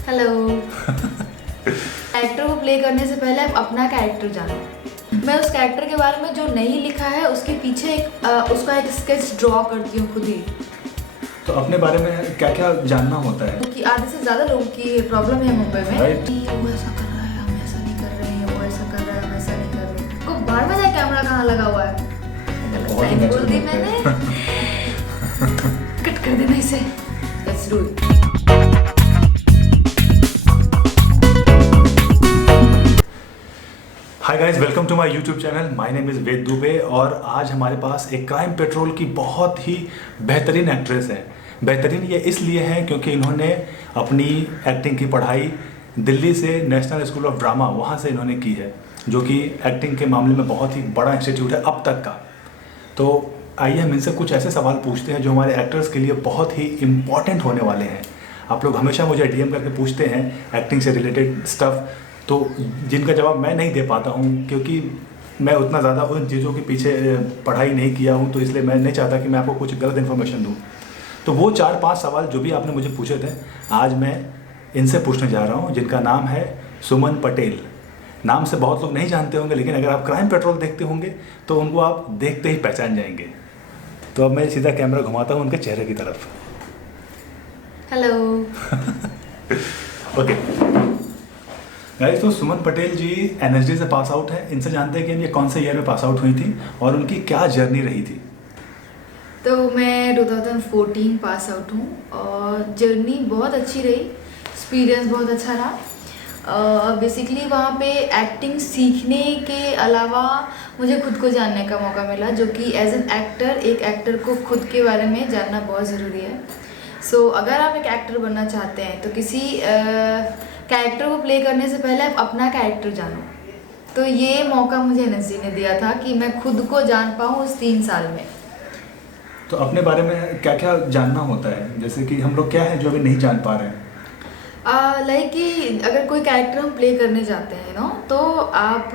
Hello. Character को play करने से पहले आप अपना कैरेक्टर जानो। मैं उस कैरेक्टर के बारे में जो नहीं लिखा है उसके पीछे उसका एक स्केच ड्रॉ करती हूँ खुद ही। तो अपने बारे में क्या क्या जानना होता है? क्योंकि आधे से ज़्यादा लोगों की प्रॉब्लम है मुंबई में Right. कि वो ऐसा कर रहा है, हम ऐसा नहीं कर रहे हैं, वो ऐसा कर रहा है, हम ऐसा नहीं कर रहे हैं। को बाहर में जाए कैमरा कहाँ लगा हुआ है? बहुत गलत natural बोल दी बात है। मैंने। कट कर देना इसे। Let's do it. Hi guys, welcome to my YouTube channel. My name is Ved Dubey और आज हमारे पास एक क्राइम पेट्रोल की बहुत ही बेहतरीन एक्ट्रेस है। बेहतरीन ये इसलिए है क्योंकि इन्होंने अपनी एक्टिंग की पढ़ाई दिल्ली से नेशनल स्कूल ऑफ ड्रामा वहाँ से इन्होंने की है, जो कि एक्टिंग के मामले में बहुत ही बड़ा इंस्टीट्यूट है अब तक का। तो आइए हम इनसे कुछ ऐसे सवाल पूछते हैं जो हमारे एक्टर्स के लिए बहुत ही इम्पॉर्टेंट होने वाले हैं। आप लोग हमेशा मुझे डीएम करके पूछते हैं एक्टिंग से रिलेटेड स्टफ़, तो जिनका जवाब मैं नहीं दे पाता हूँ क्योंकि मैं उतना ज़्यादा उन चीज़ों के पीछे पढ़ाई नहीं किया हूँ, तो इसलिए मैं नहीं चाहता कि मैं आपको कुछ गलत इन्फॉर्मेशन दूँ। तो वो 4-5 सवाल जो भी आपने मुझे पूछे थे, आज मैं इनसे पूछने जा रहा हूँ, जिनका नाम है सुमन पटेल। नाम से बहुत लोग नहीं जानते होंगे, लेकिन अगर आप क्राइम पेट्रोल देखते होंगे तो उनको आप देखते ही पहचान जाएंगे। तो अब मैं सीधा कैमरा घुमाता हूँ उनके चेहरे की तरफ। हेलो। ओके गाइस, तो सुमन पटेल जी एनएसडी से पास आउट हैं। इनसे जानते हैं कि ये कौन से ईयर में पास आउट हुई थी और उनकी क्या जर्नी रही थी। तो मैं 2014 पास आउट हूँ और जर्नी बहुत अच्छी रही, एक्सपीरियंस बहुत अच्छा रहा। बेसिकली वहाँ पे एक्टिंग सीखने के अलावा मुझे खुद को जानने का मौका मिला, जो कि एज एन एक्टर एक एक्टर को खुद के बारे में जानना बहुत ज़रूरी है। सो अगर आप एक एक्टर बनना चाहते हैं तो किसी कैरेक्टर को प्ले करने से पहले आप अपना कैरेक्टर जानो। तो ये मौका मुझे एनएसडी ने दिया था कि मैं खुद को जान पाऊँ उस 3 साल में। तो अपने बारे में क्या क्या जानना होता है, जैसे कि हम लोग क्या है जो अभी नहीं जान पा रहे हैं? लाइक कि अगर कोई कैरेक्टर हम प्ले करने जाते हैं ना, तो आप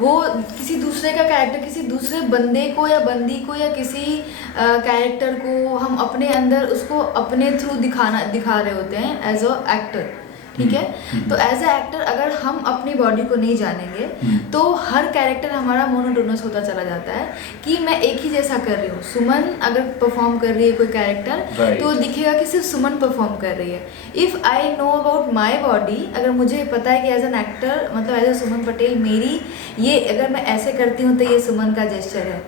वो किसी दूसरे का कैरेक्टर, किसी दूसरे बंदे को या बंदी को या किसी कैरेक्टर को हम अपने अंदर उसको अपने थ्रू दिखा रहे होते हैं एज अ एक्टर। ठीक है। तो एज अ एक्टर अगर हम अपनी बॉडी को नहीं जानेंगे तो हर कैरेक्टर हमारा मोनोटोनस होता चला जाता है कि मैं एक ही जैसा कर रही हूँ। सुमन अगर परफॉर्म कर रही है कोई कैरेक्टर तो दिखेगा कि सिर्फ सुमन परफॉर्म कर रही है। If I know about my body, अगर मुझे पता है कि एज एन एक्टर मतलब एज अ सुमन पटेल मेरी ये अगर मैं ऐसे करती हूँ तो ये सुमन का जेस्चर है,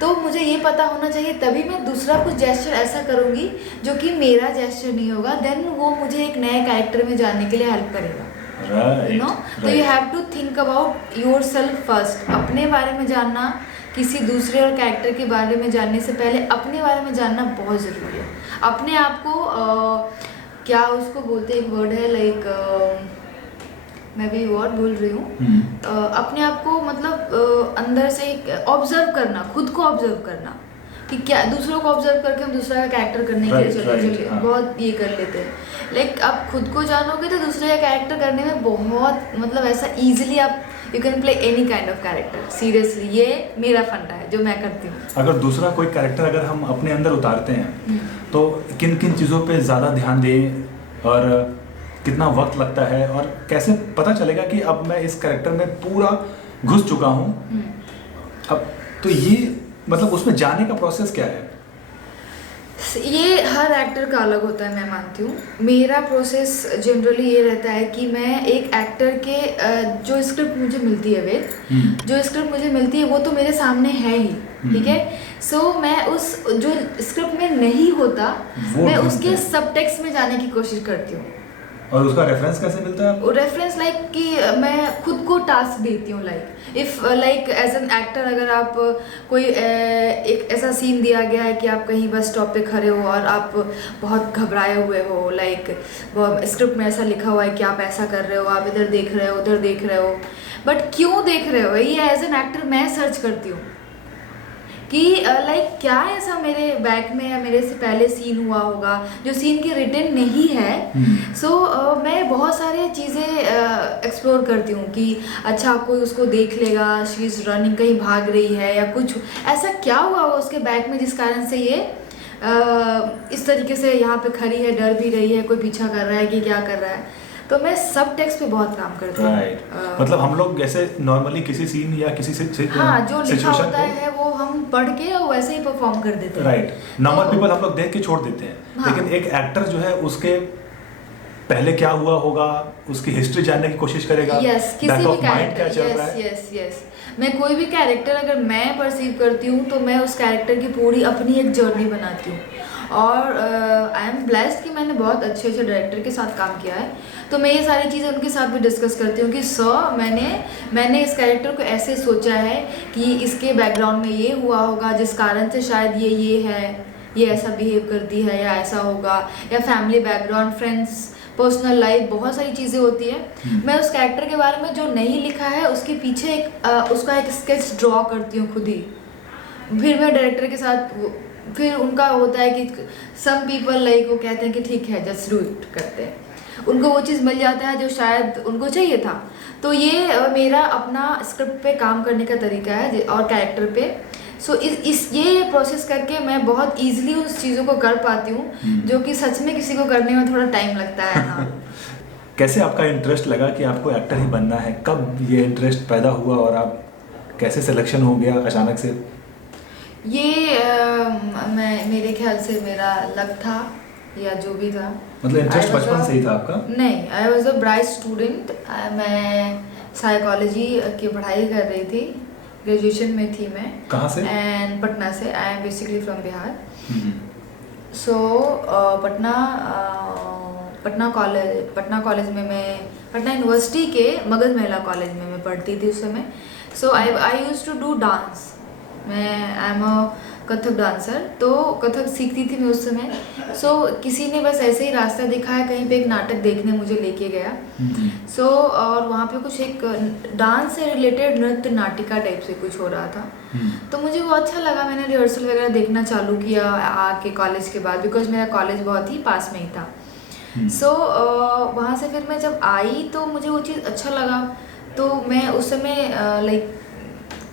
तो मुझे ये पता होना चाहिए, तभी मैं दूसरा कुछ जेस्चर ऐसा करूँगी जो कि मेरा जेस्चर नहीं होगा। देन वो मुझे एक नए कैरेक्टर में जाने के लिए हेल्प करेगा। यू नो, तो you have to think about yourself first. अपने बारे में जानना, किसी दूसरे और कैरेक्टर के बारे में जानने से पहले अपने बारे में जानना बहुत ज़रूरी है। अपने आप को क्या उसको बोलते हैं, एक वर्ड है लाइक मैं भी वर्ड बोल रही हूँ। अपने आप को मतलब अंदर से ऑब्जर्व करना, खुद को ऑब्जर्व करना कि क्या दूसरों को ऑब्जर्व करके हम दूसरा का कैरेक्टर करने के लिए चले बहुत ये कर लेते हैं। लाइक आप खुद को जानोगे तो दूसरे का कैरेक्टर करने में बहुत मतलब ऐसा इजीली आप you can play any kind of character. Seriously ये मेरा फंडा है जो मैं करती हूँ। अगर दूसरा कोई कैरेक्टर अगर हम अपने अंदर उतारते हैं तो किन किन चीज़ों पे ज़्यादा ध्यान दें और कितना वक्त लगता है और कैसे पता चलेगा कि अब मैं इस कैरेक्टर में पूरा घुस चुका हूँ? अब तो ये मतलब उसमें जाने का प्रोसेस क्या है? ये हर एक्टर का अलग होता है, मैं मानती हूँ। मेरा प्रोसेस जनरली ये रहता है कि मैं एक एक्टर के जो स्क्रिप्ट मुझे मिलती है जो स्क्रिप्ट मुझे मिलती है वो तो मेरे सामने है ही। ठीक है। सो मैं उस जो स्क्रिप्ट में नहीं होता मैं उसके सबटेक्स्ट में जाने की कोशिश करती हूँ। और उसका रेफरेंस कैसे मिलता है? रेफरेंस लाइक कि मैं खुद को टास्क देती हूँ। Like if like as an actor अगर आप कोई एक ऐसा सीन दिया गया है कि आप कहीं बस स्टॉप पे खड़े हो और आप बहुत घबराए हुए हो, लाइक स्क्रिप्ट में ऐसा लिखा हुआ है कि आप ऐसा कर रहे हो, आप इधर देख रहे हो, उधर देख रहे हो, बट क्यों देख रहे हो, ये एज एन एक्टर मैं सर्च करती हूँ कि लाइक क्या ऐसा मेरे बैक में या मेरे से पहले सीन हुआ होगा जो सीन के रिटन नहीं है। सो मैं बहुत सारी चीज़ें एक्सप्लोर करती हूँ कि अच्छा कोई उसको देख लेगा, शी इज़ रनिंग, कहीं भाग रही है या कुछ ऐसा क्या हुआ उसके बैक में जिस कारण से ये इस तरीके से यहाँ पे खड़ी है, डर भी रही है, कोई पीछा कर रहा है कि क्या कर रहा है। तो मैं सब टेक्स्ट पे बहुत काम करती हूँ। राइट, मतलब हम लोग जैसे नॉर्मली किसी सीन या किसी हाँ, जो लिखा सिचुएशन होता है वो हम पढ़ के और वैसे ही परफॉर्म कर देते हैं। राइट, नॉर्मल तो- पीपल हम लोग देख के छोड़ देते हैं, हाँ। लेकिन एक एक्टर जो है उसके पहले क्या हुआ होगा, उसकी हिस्ट्री जानने की कोशिश करेगा, यस, किसी बैक भी ऑफ माइंड क्या चल रहा कैरेक्टर, है। यस यस, मैं कोई भी कैरेक्टर अगर मैं परसीव करती हूँ तो मैं उस कैरेक्टर की पूरी अपनी एक जर्नी बनाती हूँ। और आई एम ब्लेस्ड कि मैंने बहुत अच्छे अच्छे डायरेक्टर के साथ काम किया है, तो मैं ये सारी चीज़ें उनके साथ भी डिस्कस करती हूँ कि सर मैंने इस कैरेक्टर को ऐसे सोचा है कि इसके बैकग्राउंड में ये हुआ होगा, जिस कारण से शायद ये है, ये ऐसा बिहेव करती है, या ऐसा होगा, या family background, friends, personal life, बहुत सारी चीज़ें होती है। मैं उस कैरेक्टर के बारे में जो नहीं लिखा है उसके पीछे उसका एक स्केच ड्रॉ करती हूँ खुद ही। फिर मैं डायरेक्टर के साथ फिर उनका होता है कि सम पीपल लाइक वो कहते हैं कि ठीक है जस्ट डू इट करते हैं, उनको वो चीज़ मिल जाता है जो शायद उनको चाहिए था। तो ये मेरा अपना स्क्रिप्ट पे काम करने का तरीका है और कैरेक्टर पे। सो ये प्रोसेस करके मैं बहुत ईजिली उस चीज़ों को कर पाती हूँ जो कि सच में किसी को करने में थोड़ा टाइम लगता है। हाँ। कैसे आपका इंटरेस्ट लगा कि आपको एक्टर ही बनना है, कब ये इंटरेस्ट पैदा हुआ और आप कैसे सिलेक्शन हो गया अचानक से? ये मैं मेरे ख्याल से मेरा लक था या जो भी था, मतलब इंटरेस्ट बचपन से ही था आपका? नहीं, I was a bright student. मैं साइकोलॉजी की पढ़ाई कर रही थी, ग्रेजुएशन में थी मैं। कहाँ से? एंड पटना से। I am basically from Bihar. So Patna college में मैं पटना यूनिवर्सिटी के मगध महिला कॉलेज में मैं पढ़ती थी उस समय। सो आई यूज टू डू डांस। मैं I am a Kathak dancer, तो कथक सीखती थी मैं उस समय। सो किसी ने बस ऐसे ही रास्ता दिखाया, कहीं पे एक नाटक देखने मुझे लेके गया। सो और वहाँ पे कुछ एक डांस से रिलेटेड नृत्य नाटिका टाइप से कुछ हो रहा था, तो मुझे वो अच्छा लगा। मैंने रिहर्सल वगैरह देखना चालू किया आके कॉलेज के बाद, बिकॉज मेरा कॉलेज बहुत ही पास में ही था। सो वहाँ से फिर मैं जब आई तो मुझे वो चीज़ अच्छा लगा। तो मैं उस समय लाइक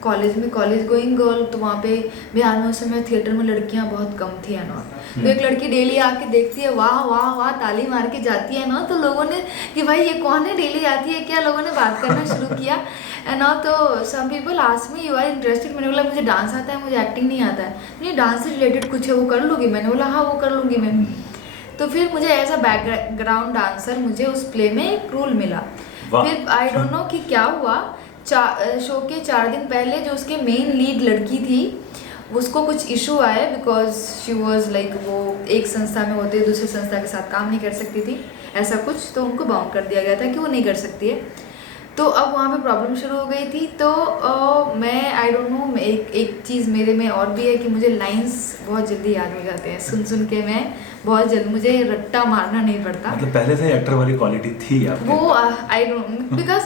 कॉलेज गोइंग गर्ल, तो वहाँ पे बिहार में उस समय थिएटर में लड़कियाँ बहुत कम थी है ना। तो एक लड़की डेली आके देखती है, वाह वाह वाह, ताली मार के जाती है ना, तो लोगों ने कि भाई ये कौन है, डेली आती है क्या, लोगों ने बात करना शुरू किया है ना। तो some people ask me, you are interested? मैंने बोला मुझे डांस आता है, मुझे एक्टिंग नहीं आता है। नहीं, डांस से रिलेटेड कुछ है वो कर लूँगी? मैंने बोला हाँ वो कर लूँगी मैं। तो फिर मुझे एज अ बैकग्राउंड डांसर मुझे उस प्ले में एक रोल मिला। फिर आई डोंट नो कि क्या हुआ, शो के 4 दिन पहले जो उसके मेन लीड लड़की थी उसको कुछ इशू आया, बिकॉज शी वॉज लाइक वो एक संस्था में होते दूसरी संस्था के साथ काम नहीं कर सकती थी, ऐसा कुछ। तो उनको बाउंड कर दिया गया था कि वो नहीं कर सकती है। तो अब वहाँ पे प्रॉब्लम शुरू हो गई थी। तो मैं आई डोंट नो, एक चीज़ मेरे में और भी है कि मुझे लाइंस बहुत जल्दी याद हो जाते हैं, सुन के मैं बहुत जल्द, मुझे रट्टा मारना नहीं पड़ता। मतलब पहले से एक्टर वाली क्वालिटी थी आपके? वो I don't, because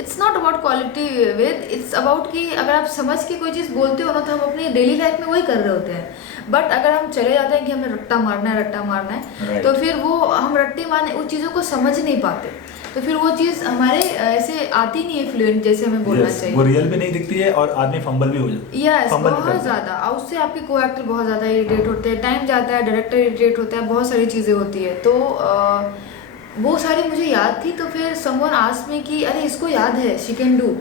it's not about quality with, it's about कि अगर आप समझ के कोई चीज़ बोलते हो ना तो हम अपनी डेली लाइफ में वही कर रहे होते हैं। बट अगर हम चले जाते हैं कि हमें रट्टा मारना है Right. तो फिर वो हम रट्टे मारने उन चीज़ों को समझ नहीं पाते, तो फिर वो चीज़ हमारे ऐसे आती नहीं है फ्लुएंट जैसे हमें बोलना चाहिए। वो रियल भी नहीं दिखती है और आदमी फंबल भी हो जाता है। यस, बहुत ज़्यादा। और उससे आपके को एक्टर बहुत ज़्यादा इरिटेट होते हैं, टाइम जाता है, डायरेक्टर इरिटेट होता है, बहुत सारी चीज़ें होती है। तो वो सारी मुझे याद थी। तो फिर समवन आस्क्ड मी कि अरे इसको याद है, शी कैन डू,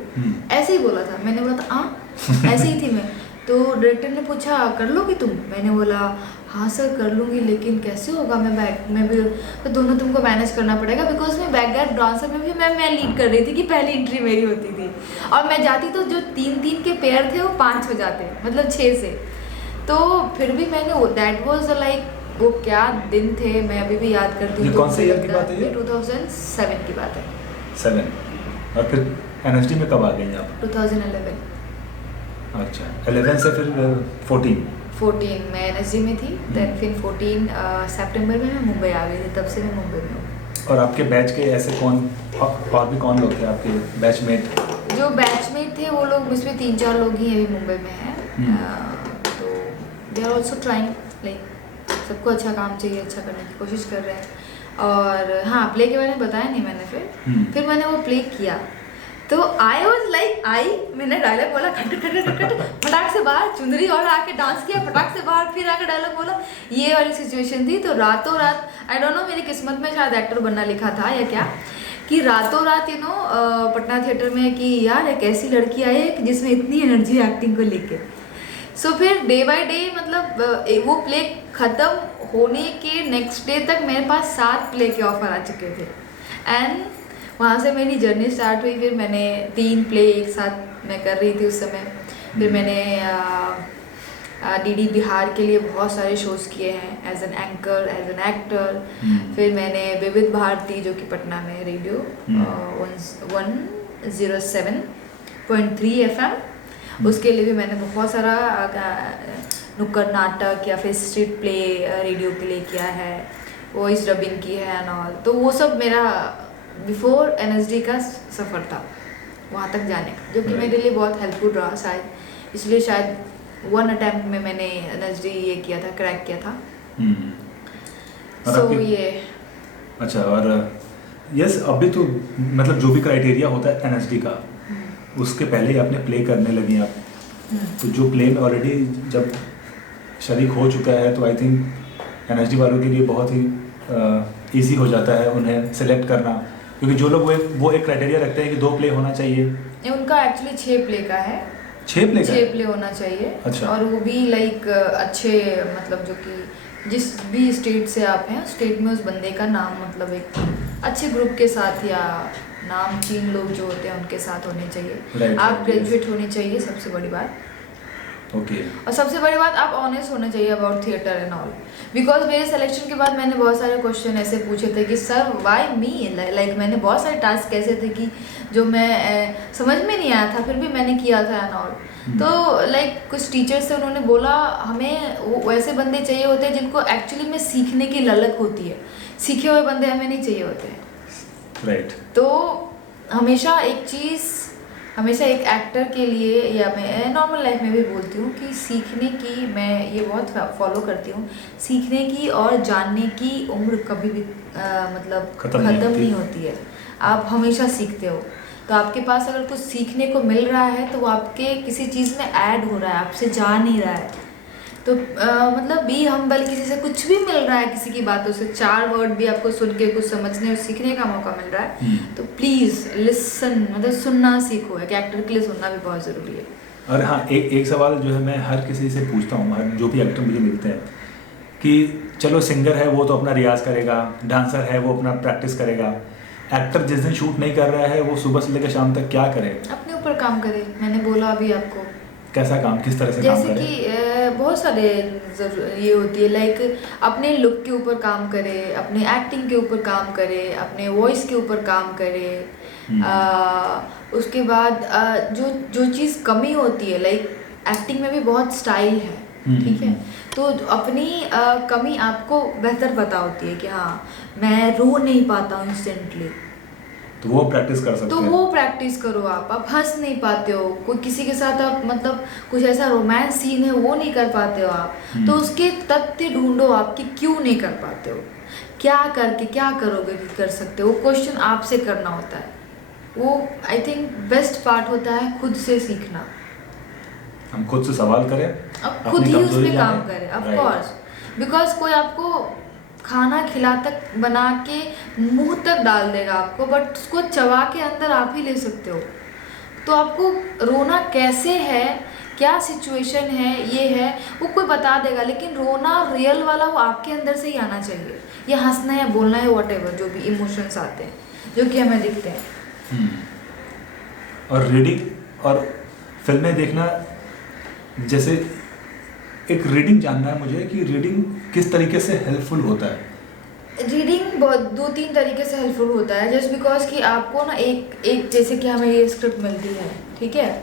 ऐसे ही बोला था। मैंने बोला था हाँ ऐसे ही थी मैं। तो डायरेक्टर ने पूछा कर लोगी तुम? मैंने बोला हाँ सर कर लूँगी, लेकिन कैसे होगा, मैं भी तो दोनों तुमको मैनेज करना पड़ेगा, बिकॉज मैं बैकग्राउंड डांसर में भी मैं लीड कर रही थी कि पहली एंट्री मेरी होती थी, और मैं जाती तो जो 3-3 के पेयर थे वो 5 हो जाते, मतलब 6 से। तो फिर भी मैंने दैट वाज लाइक वो क्या दिन थे, मैं अभी भी याद करती हूँ। कौन से ईयर की बात है ये? 2007 की बात है। 7। और फिर एनएसडी में कब आ गई आप? 2011। अच्छा, 11 से फिर 14 मैं एनएसडी में थी, देन फिर 14 सितंबर में मैं मुंबई आ गई थी, तब से मैं मुंबई में हूँ। और आपके बैच के ऐसे और भी कौन लोग थे आपके बैचमेट? जो बैचमेट थे वो लोग मुझमें 3-4 लोग ही अभी मुंबई में हैं। तो they are also trying, like सबको अच्छा काम चाहिए, अच्छा करने की कोशिश कर रहे हैं। और हाँ, प्ले के बारे में बताया नहीं मैंने। फिर मैंने वो प्ले किया। तो आई वॉज लाइक मैंने डायलॉग बोला खट खट खट खट खट, फटाक से बाहर चुंदरी और आके डांस किया, फटाक से बाहर फिर आके डायलॉग बोला, ये वाली सिचुएशन थी। तो रातों रात आई डोंट नो मेरी किस्मत में शायद एक्टर बनना लिखा था या क्या, कि रातों रात पटना थिएटर में कि यार एक ऐसी लड़की आई है कि जिसमें इतनी एनर्जी एक्टिंग को लेके। सो फिर डे बाय डे मतलब वो प्ले ख़त्म होने के नेक्स्ट डे तक मेरे पास 7 प्ले के ऑफर आ चुके थे एंड वहाँ से मेरी जर्नी स्टार्ट हुई। फिर मैंने 3 प्ले एक साथ मैं कर रही थी उस समय। फिर मैंने डीडी बिहार के लिए बहुत सारे शोज़ किए हैं as an anchor, as an actor. फिर मैंने विविध भारती जो कि पटना में रेडियो 107.3 FM, उसके लिए भी मैंने बहुत सारा नुक्कड़ नाटक या फिर स्ट्रीट प्ले रेडियो के लिए किया है, वॉइस डबिंग की है एंड ऑल। तो वो सब मेरा बिफोर NSD का सफ़र था वहाँ तक जाने का, जो कि मेरे लिए बहुत हेल्पफुल रहा शायद, इसलिए शायद 1 अटेम्प्ट में मैंने NSD ये किया था, क्रैक किया था। सो ये अच्छा। और यस, अभी तो मतलब जो भी क्राइटेरिया होता है NSD का, उसके पहले ही आपने प्ले करने लगी आप, तो जो प्ले में ऑलरेडी जब शरीक हो चुका है तो आई थिंक NSD वालों के लिए बहुत ही ईजी हो जाता है उन्हें सेलेक्ट करना, क्योंकि जो लोग वो एक क्राइटेरिया रखते हैं कि 2 प्ले होना चाहिए। उनका एक्चुअली 6 प्ले का है, 6 प्ले होना चाहिए। अच्छा। और वो भी लाइक अच्छे मतलब जो कि जिस भी स्टेट से आप हैं उस स्टेट में उस बंदे का नाम मतलब एक अच्छे ग्रुप के साथ या नाम चीन लोग जो होते हैं उनके साथ होने चाहिए। आप ग्रेजुएट होने चाहिए, सबसे बड़ी बात। ओके। और सबसे बड़ी बात आप ऑनेस्ट होना चाहिए about theatre and all, because मेरे सिलेक्शन के बाद मैंने बहुत सारे क्वेश्चन ऐसे पूछे थे कि सर व्हाई मी, लाइक मैंने बहुत सारे टास्क ऐसे थे कि जो मैं समझ में नहीं आया था, फिर भी मैंने किया था एंड ऑल। तो लाइक कुछ टीचर्स से उन्होंने बोला हमें वैसे बंदे चाहिए होते हैं जिनको एक्चुअली में सीखने की ललक होती है, सीखे हुए बंदे हमें नहीं चाहिए होते हैं। राइट। तो हमेशा एक एक्टर के लिए या मैं नॉर्मल लाइफ में भी बोलती हूँ कि सीखने की, मैं ये बहुत फॉलो करती हूँ, सीखने की और जानने की उम्र कभी भी मतलब ख़त्म नहीं होती है। आप हमेशा सीखते हो, तो आपके पास अगर कुछ सीखने को मिल रहा है तो वो आपके किसी चीज़ में ऐड हो रहा है, आपसे जा नहीं रहा है। तो मतलब बी हम्बल, किसी से कुछ भी मिल रहा है, किसी की बातों से 4 वर्ड भी आपको सुन के कुछ समझने और सीखने का मौका मिल रहा है, तो प्लीज़ लिसन, मतलब सुनना सीखो। एक एक्टर के लिए सुनना भी बहुत ज़रूरी है। और हाँ, एक सवाल जो है मैं हर किसी से पूछता हूँ, हर जो भी एक्टर मुझे मिलते हैं, कि चलो सिंगर है वो तो अपना रियाज करेगा, डांसर है वो अपना प्रैक्टिस करेगा, एक्टर जिस दिन शूट नहीं कर रहा है वो सुबह से लेकर शाम तक क्या करे? अपने ऊपर काम करे। मैंने बोला अभी आपको, कैसा काम, किस तरह से काम करे? जैसे कि बहुत सारे ये होती है, लाइक अपने लुक के ऊपर काम करे, अपने एक्टिंग के ऊपर काम करे, अपने वॉइस के ऊपर काम करे। उसके बाद जो चीज़ कमी होती है, लाइक एक्टिंग में भी बहुत स्टाइल है, ठीक है, तो अपनी कमी आपको बेहतर पता होती है कि हाँ मैं रो नहीं पाता हूँ इंस्टेंटली, तो वो प्रैक्टिस कर सकते तो हैं। वो प्रैक्टिस करो। आप हंस नहीं पाते हो, कोई किसी के साथ आप मतलब कुछ ऐसा रोमांस सीन है वो नहीं कर पाते हो आप, तो उसके तथ्य ढूंढो आप कि क्यों नहीं कर पाते हो, क्या करके क्या करोगे कि कर सकते हो। वो क्वेश्चन आपसे करना होता है, वो आई थिंक बेस्ट पार्ट होता है खुद से सीखना। हम खुद से सवाल करें, अब खुद ही उस पर काम करें, ऑफ कोर्स, बिकॉज कोई आपको खाना खिला तक बना के मुंह तक डाल देगा आपको, बट उसको चबा के अंदर आप ही ले सकते हो। तो आपको रोना कैसे है, क्या सिचुएशन है, ये है, वो कोई बता देगा, लेकिन रोना रियल वाला वो आपके अंदर से ही आना चाहिए। या हंसना है, बोलना है, व्हाटएवर जो भी इमोशंस आते हैं जो कि हमें दिखते हैं। और रीडिंग और फिल्में देखना, जैसे एक रीडिंग जानना है मुझे कि रीडिंग किस तरीके से हेल्पफुल होता है? रीडिंग बहुत 2-3 तरीके से हेल्पफुल होता है, जस्ट बिकॉज कि आपको ना एक जैसे कि हमें ये स्क्रिप्ट मिलती है, ठीक है,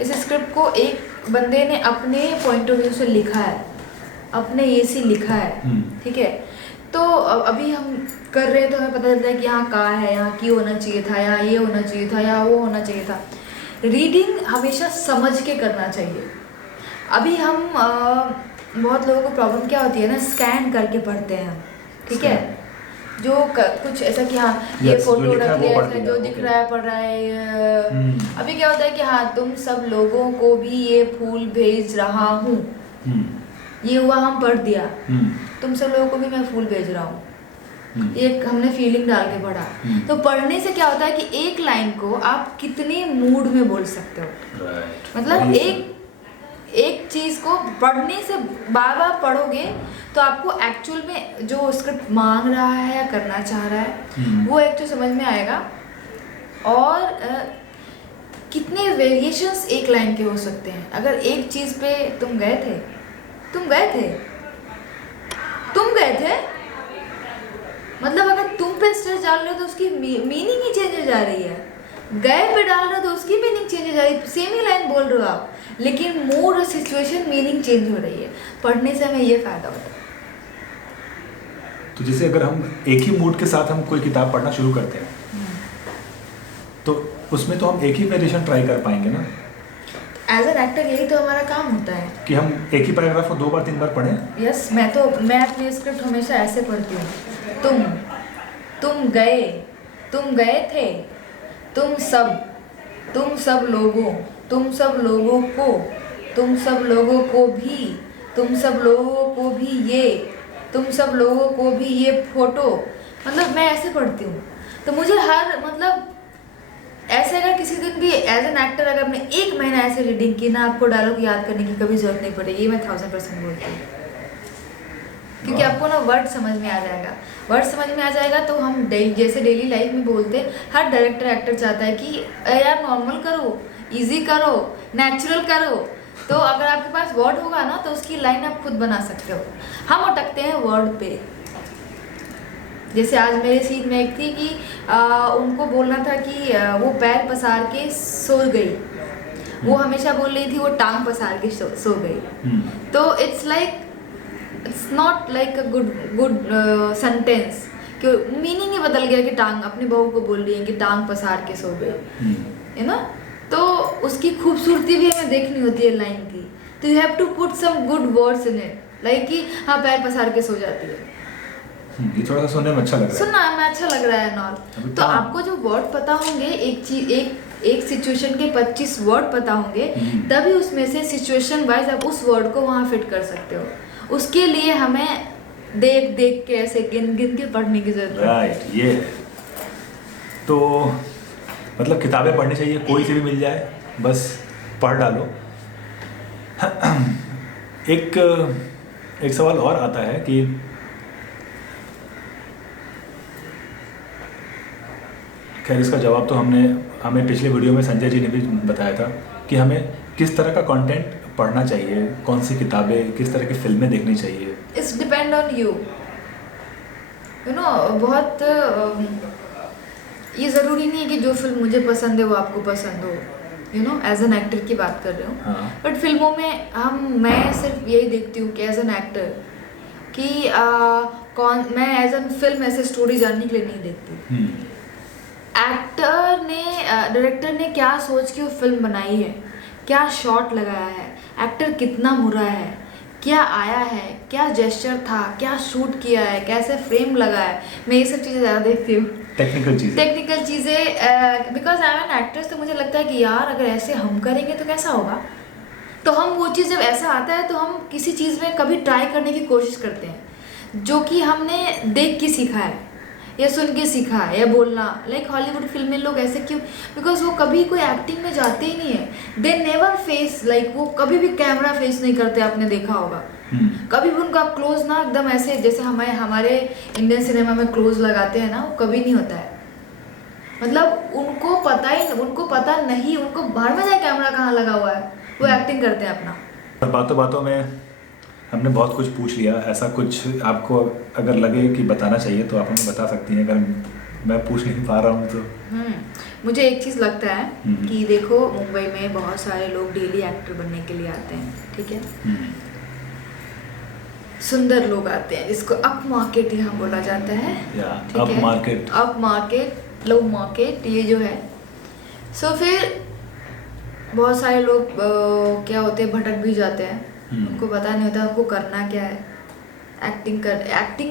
इस स्क्रिप्ट को एक बंदे ने अपने पॉइंट ऑफ व्यू से लिखा है, अपने ये से लिखा है, ठीक है, तो अभी हम कर रहे हैं तो हमें पता चलता है कि यहाँ का है, यहाँ की होना चाहिए था, यहाँ ये होना चाहिए था, यहाँ वो होना चाहिए था। रीडिंग हमेशा समझ के करना चाहिए। अभी हम बहुत लोगों को प्रॉब्लम क्या होती है ना, स्कैन करके पढ़ते हैं, ठीक है, कुछ ऐसा कि हाँ ये Yes, जो फोटो लिखा है रख वो लिया पढ़ ऐसा के जो जाओ, दिख okay. रहा है पढ़ रहा है। हम्म। अभी क्या होता है कि हाँ तुम सब लोगों को भी ये फूल भेज रहा हूँ, हम्म। ये हुआ हम पढ़ दिया, हम्म। तुम सब लोगों को भी मैं फूल भेज रहा हूँ, हम्म। ये हमने फीलिंग डाल के पढ़ा। तो पढ़ने से क्या होता है कि एक लाइन को आप कितने मूड में बोल सकते हो। Right. मतलब वही एक चीज को पढ़ने से बार बार पढ़ोगे तो आपको एक्चुअल में जो स्क्रिप्ट मांग रहा है या करना चाह रहा है वो एक तो समझ में आएगा। और कितने वेरिएशंस एक लाइन के हो सकते हैं। अगर एक चीज पे तुम गए थे मतलब अगर तुम पे स्ट्रेस डाल रहे हो तो उसकी मीनिंग ही चेंज हो जा रही है, गए पे डाल रहे हो तो उसकी मीनिंग चेंज हो जा रही है। सेम ही लाइन बोल रहे हो आप, लेकिन मूड और सिचुएशन मीनिंग चेंज हो रही है। पढ़ने से हमें ये फायदा होता है। तो जैसे अगर हम एक ही मूड के साथ हम कोई किताब पढ़ना शुरू करते हैं तो उसमें तो हम एक ही वेरिएशन ट्राई कर पाएंगे ना। एज एन एक्टर यही तो हमारा काम होता है कि हम एक ही पैराग्राफ को 2 बार 3 बार पढ़ें। यस मैं अपनी स्क्रिप्ट हमेशा ऐसे पढ़ती हूँ। तुम गए थे, तुम सब लोगों को, तुम सब लोगों को भी, तुम सब लोगों को भी ये फोटो। मतलब मैं ऐसे पढ़ती हूँ। तो मुझे हर मतलब ऐसे अगर किसी दिन भी एज एन एक्टर अगर आपने 1 महीना ऐसे रीडिंग की ना, आपको डायलॉग याद करने की कभी जरूरत नहीं पड़ेगी। ये मैं 1000% बोलती हूँ, क्योंकि आपको ना वर्ड समझ में आ जाएगा। तो हम जैसे डेली लाइफ में बोलते हैं, हर डायरेक्टर एक्टर चाहता है कि यार नॉर्मल करो, इजी करो, नेचुरल करो। तो अगर आपके पास वर्ड होगा ना तो उसकी लाइन आप खुद बना सकते हो। हम अटकते हैं वर्ड पे। जैसे आज मेरे सीन में एक थी कि उनको बोलना था कि वो पैर पसार के सो गई, वो हमेशा बोल रही थी वो टांग पसार के सो गई। तो it's not like a good sentence, कि मीनिंग ही बदल गया कि टांग, अपने बहू को बोल रही है कि टांग पसार के सो गई, यू नो। तो उसकी खूबसूरती भी हमें देखनी होती है लाइन की। तो you have to put some good words in it, like कि हाँ पैर पसार के सो जाती है। ये थोड़ा सा सुनने में अच्छा लग रहा है। सुनना में अच्छा लग रहा है नॉल। तो आपको जो वर्ड पता होंगे, एक सिचुएशन के 25 वर्ड पता होंगे, तभी उसमें से सिचुएशन वाइज आप उस वर्ड को वहाँ फिट कर सकते हो। उसके लिए हमें देख के ऐसे गिन के पढ़ने की जरूरत है। राइट, ये है। तो मतलब किताबें पढ़नी चाहिए, कोई सी भी मिल जाए बस पढ़ डालो। एक सवाल और आता है कि खैर इसका जवाब तो हमें पिछले वीडियो में संजय जी ने भी बताया था कि हमें किस तरह का कंटेंट पढ़ना चाहिए, कौन सी किताबें, किस तरह की फिल्में देखनी चाहिए। It's depend on you know. बहुत ये ज़रूरी नहीं है कि जो फिल्म मुझे पसंद है वो आपको पसंद हो, you know. As an actor की बात कर रही हूँ। हाँ। बट फिल्मों में मैं सिर्फ यही देखती हूँ कि एज एन एक्टर कि मैं एज एन फिल्म ऐसे स्टोरी जानने के लिए नहीं देखती। डायरेक्टर ने क्या सोच के वो फिल्म बनाई है, क्या शॉट लगाया है, एक्टर कितना मुरा है, क्या आया है, क्या जेस्चर था, क्या शूट किया है, कैसे फ्रेम लगा है। मैं ये सब चीज़ें ज़्यादा देखती हूँ, टेक्निकल चीज़ें। Because I am an actress, तो मुझे लगता है कि यार अगर ऐसे हम करेंगे तो कैसा होगा। तो हम वो चीज़ जब ऐसा आता है तो हम किसी चीज़ में कभी ट्राई करने की कोशिश करते हैं जो कि हमने देख के सीखा है या सुन के सीखा है या बोलना। लाइक हॉलीवुड फिल्म में लोग ऐसे क्यों, बिकॉज वो कभी कोई एक्टिंग में जाते ही नहीं है। दे नेवर फेस, लाइक वो कभी भी कैमरा फेस नहीं करते, आपने देखा होगा। कभी भी उनका क्लोज ना एकदम ऐसे जैसे हमारे इंडियन सिनेमा में क्लोज लगाते हैं ना, वो कभी नहीं होता है। मतलब उनको पता नहीं, उनको बाहर में जाए कैमरा कहाँ लगा हुआ है, वो एक्टिंग करते हैं अपना। और बातों में हमने बहुत कुछ पूछ लिया। ऐसा कुछ आपको अगर लगे कि बताना चाहिए तो आप हमें बता सकती हैं, अगर मैं पूछ नहीं पा रहा हूँ तो। मुझे एक चीज़ लगता है कि देखो मुंबई में बहुत सारे लोग डेली एक्टर बनने के लिए आते हैं, ठीक है। सुंदर लोग आते हैं जिसको अप मार्केट यहाँ बोला जाता है, अप मार्केट, लो मार्केट, ये जो है। सो फिर बहुत सारे लोग क्या होते हैं, भटक भी जाते हैं। उनको पता नहीं होता उनको करना क्या है, एक्टिंग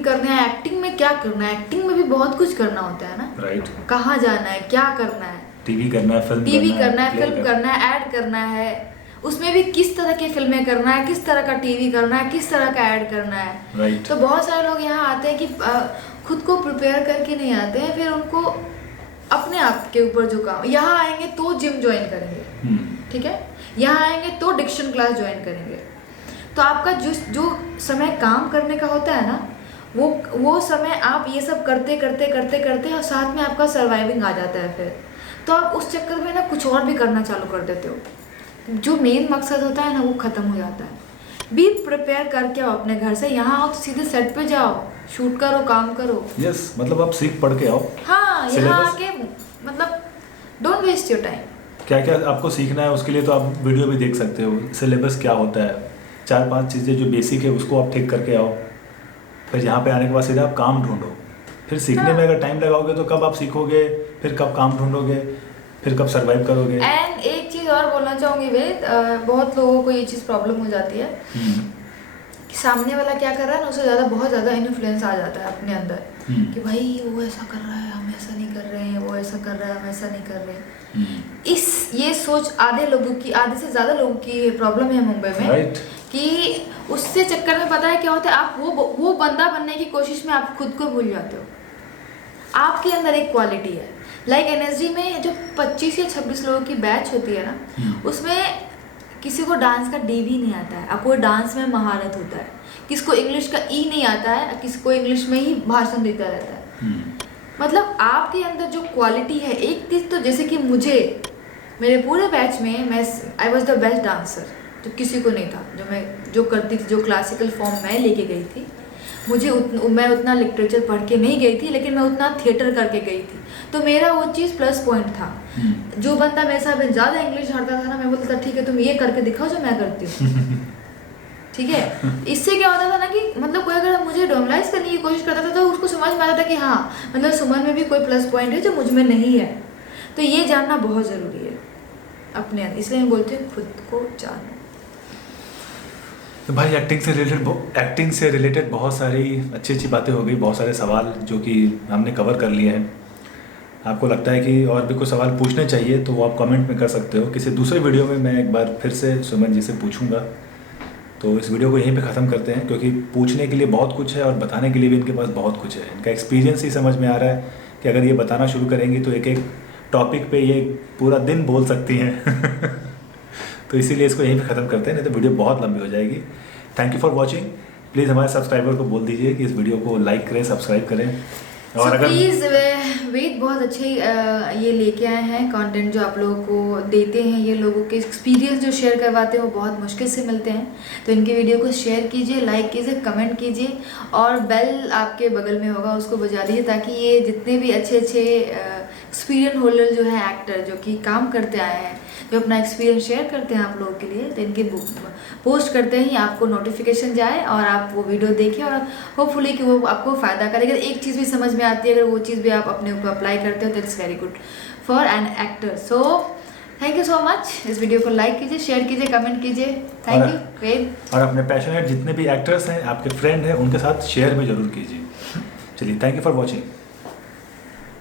करना है, एक्टिंग में क्या करना है, एक्टिंग में भी बहुत कुछ करना होता है ना। राइट। कहाँ जाना है, क्या करना है, टीवी करना है, फिल्म टीवी करना है, play फिल्म करना है, ऐड करना है, उसमें भी किस तरह की फिल्में करना है, किस तरह का टीवी करना है, किस तरह का ऐड करना है। राइट। तो बहुत सारे लोग यहाँ आते हैं कि खुद को प्रिपेयर करके नहीं आते हैं, फिर उनको अपने आप के ऊपर जो काम, यहाँ आएंगे तो जिम ज्वाइन करेंगे, ठीक है, यहाँ आएंगे तो डिक्शन क्लास ज्वाइन करेंगे। तो आपका जो समय काम करने का होता है ना, वो समय आप ये सब करते करते करते करते और साथ में आपका सर्वाइविंग आ जाता है फिर, तो आप उस चक्कर में ना कुछ और भी करना चालू कर देते हो। जो मेन मकसद होता है ना वो ख़त्म हो जाता है। बी प्रिपेयर करके आओ अपने घर से, यहाँ आओ तो सीधे सेट पे जाओ, शूट करो, काम करो। यस, मतलब आप सीख पढ़ के आओ। हाँ, यहाँ आके मतलब डोंट वेस्ट योर टाइम। क्या क्या आपको सीखना है उसके लिए तो आप वीडियो भी देख सकते हो, सिलेबस क्या होता है, 4-5 चीज़ें जो बेसिक है उसको आप ठीक करके आओ। फिर यहाँ पे आने के बाद सीधा आप काम ढूंढो। फिर सीखने में अगर टाइम लगाओगे तो कब आप सीखोगे, फिर कब काम ढूंढोगे, फिर कब सर्वाइव करोगे। एंड एक चीज़ और बोलना चाहूँगी वेद, बहुत लोगों को ये चीज़ प्रॉब्लम हो जाती है कि सामने वाला क्या कर रहा है ना, उससे ज़्यादा बहुत ज़्यादा इन्फ्लुएंस आ जाता है अपने अंदर कि भाई वो ऐसा कर रहा है, हम ऐसा नहीं कर रहे हैं, वो ऐसा कर रहा है, हम ऐसा नहीं कर रहे हैं। ये सोच आधे से ज़्यादा लोगों की प्रॉब्लम है मुंबई में। राइट। कि उससे चक्कर में पता है क्या होता है, आप वो बंदा बनने की कोशिश में आप खुद को भूल जाते हो। आपके अंदर एक क्वालिटी है, लाइक एनएसडी में जो 25 या 26 लोगों की बैच होती है ना, उसमें किसी को डांस का डी भी नहीं आता है, आपको डांस में महारत होता है, किसको इंग्लिश का ई नहीं आता है, किसी को इंग्लिश में ही भाषण देता रहता है। मतलब आपके अंदर जो क्वालिटी है, एक चीज़ तो जैसे कि मेरे पूरे बैच में I was the best dancer, जो किसी को नहीं था, जो करती थी, जो क्लासिकल फॉर्म मैं लेके गई थी। मैं उतना लिटरेचर पढ़ के नहीं गई थी, लेकिन मैं उतना थिएटर करके गई थी, तो मेरा वो चीज़ प्लस पॉइंट था। जो बंदा मेरे साथ ज़्यादा इंग्लिश हारता था ना, मैं बोलता था ठीक है तुम ये करके दिखाओ जो मैं करती हूँ, ठीक है। इससे क्या होता था ना कि मतलब कोई अगर मुझे डोमिनाइज करने की कोशिश करता था तो उसको समझ में आता था कि हाँ, मतलब सुमन में भी कोई प्लस पॉइंट है जो मुझ में नहीं है। तो ये जानना बहुत ज़रूरी है अपने अंदर, इसलिए मैं बोलती हूँ खुद को जानो। तो भाई एक्टिंग से रिलेटेड बहुत सारी अच्छी बातें हो गई, बहुत सारे सवाल जो कि हमने कवर कर लिए हैं। आपको लगता है कि और भी कुछ सवाल पूछने चाहिए तो वो आप कमेंट में कर सकते हो। किसी दूसरे वीडियो में मैं एक बार फिर से सुमन जी से पूछूंगा। तो इस वीडियो को यहीं पे ख़त्म करते हैं, क्योंकि पूछने के लिए बहुत कुछ है और बताने के लिए भी इनके पास बहुत कुछ है। इनका एक्सपीरियंस ही समझ में आ रहा है कि अगर ये बताना शुरू करेंगी तो एक एक टॉपिक पे ये पूरा दिन बोल सकती हैं। तो इसीलिए इसको यहीं पे ख़त्म करते हैं, नहीं तो वीडियो बहुत लंबी हो जाएगी। Thank you for watching. Please हमारे सब्सक्राइबर को बोल दीजिए कि इस वीडियो को लाइक करें, सब्सक्राइब करें। और अगर प्लीज़ वेद बहुत अच्छे ये लेके आए हैं कंटेंट जो आप लोगों को देते हैं, ये लोगों के एक्सपीरियंस जो शेयर करवाते हैं वो बहुत मुश्किल से मिलते हैं। तो इनके वीडियो को शेयर कीजिए, लाइक कीजिए, कमेंट कीजिए और बेल आपके बगल में होगा उसको बजा दीजिए, ताकि ये जितने भी अच्छे एक्सपीरियंस होल्डर जो है, एक्टर जो कि काम करते आए हैं, जो अपना एक्सपीरियंस शेयर करते हैं आप लोगों के लिए, तो इनके पोस्ट करते ही आपको नोटिफिकेशन जाए और आप वो वीडियो देखें और होपफुली कि वो आपको फ़ायदा करेगा। एक चीज़ भी समझ में आती है, अगर वो चीज़ भी आप अपने ऊपर अप्लाई करते हो तो it's very good for an actor. So thank you so much. इस वीडियो को लाइक कीजिए, शेयर कीजिए, कमेंट कीजिए। थैंक यू वेद। और अपने पैशनेट जितने भी एक्टर्स हैं, आपके फ्रेंड हैं, उनके साथ शेयर भी जरूर कीजिए। चलिए, थैंक यू फॉर वॉचिंग।